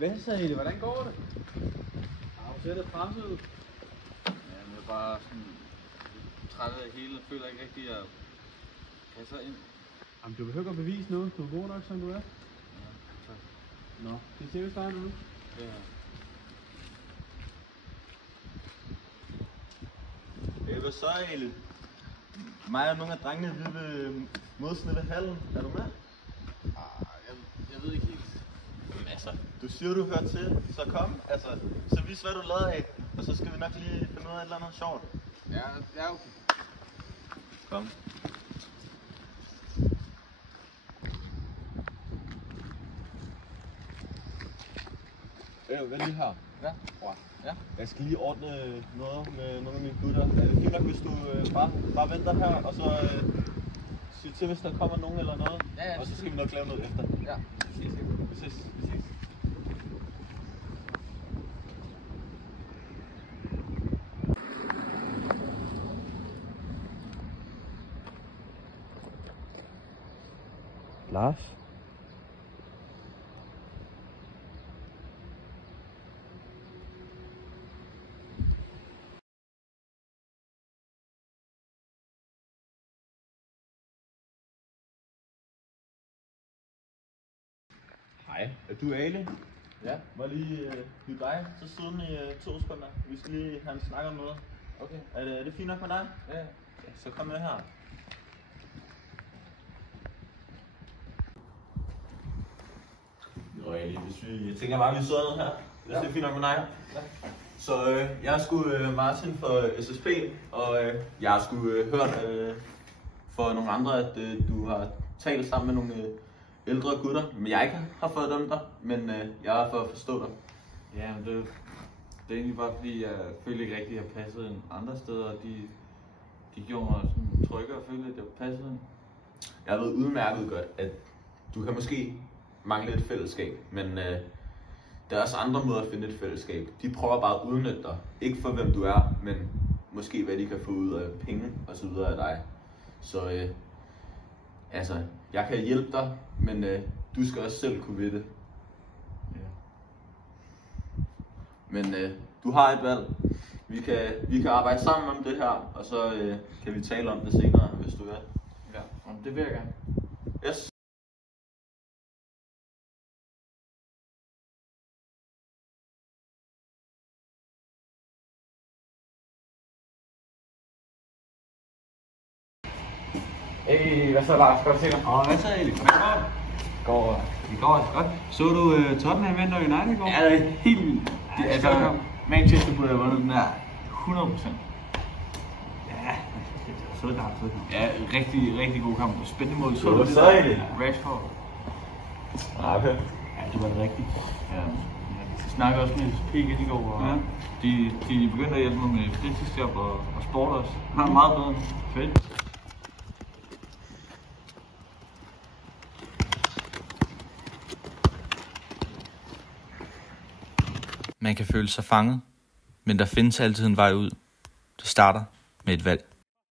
Hvad så, Eli? Hvordan går det? Har du set det presset ud? Ja, jeg er bare sådan træt af det hele. Jeg føler ikke rigtig, at jeg passer ind. Jamen, du behøver ikke at bevise noget. Du er god nok, som du er. Ja, tak. Nå, det ser vi starter nu. Ja. Hvad så, Eli? Mig og nogle af drengene, vi vil mødes nede ved hallen. Er du med? Jeg ved ikke helt. Jamen altså, du siger, du hører til, så kom. Altså, så vis, hvad du lavede af. Og så skal vi nok lige finde ud af et eller andet sjovt. Ja, okay. Kom. Vent lige her. Ja. Ja. Jeg skal lige ordne noget med nogle af mine gutter. Er det fint nok, hvis du bare venter her, og så siger til, hvis der kommer nogen eller noget? Ja. Og så skal vi nok lave noget efter. Ja. Vi ses. Lars? Hej, er du Ali? Ja. Må jeg lige hygge dig til siden i 2 sekunder? Vi skal lige have en snak om noget. Okay. Er det fint nok med dig? Ja. Ja, så kom med her. Jo, Ali, jeg tænker bare, at vi sidder ned her. Hvis det er fint nok med dig. Ja. Så jeg er sgu Martin fra SSP, og jeg har sgu hørt for nogle andre, at du har talt sammen med nogle ældre gutter, men jeg ikke har fået dem der, men jeg har fået at forstå dig. Ja, men det er egentlig bare fordi, jeg følte ikke rigtig, at jeg passede ind andre steder, og de gjorde mig sådan tryggere og følte, at jeg passede ind. Jeg ved udmærket godt, at du kan måske mangle et fællesskab, men der er også andre måder at finde et fællesskab. De prøver bare at udnytte dig, ikke for hvem du er, men måske hvad de kan få ud af penge og så videre af dig. Så altså, jeg kan hjælpe dig, men du skal også selv kunne vide det. Ja. Men du har et valg. Vi kan arbejde sammen om det her, og så kan vi tale om det senere, hvis du vil. Ja, og det vil jeg gerne. Yes. Hey, hvad så Lars? Godt at se dig. Hvad så, Eli? Det går altså godt. Så du Tottenham vinder United i går? Ja, det er helt vildt. Altså, Manchester burde have vundet den der 100%. Ja, det var sødt kamp. Ja, rigtig god kamp. Spændende mål. Så det så egentlig? Rashford. Okay. Ja, det var det rigtigt. Ja. Jeg snakker også med SPG i går, og Ja. de begyndte at hjælpe mig med fritidsjob og sport også. Han er meget bedre. Fedt. Man kan føle sig fanget, men der findes altid en vej ud. Det starter med et valg.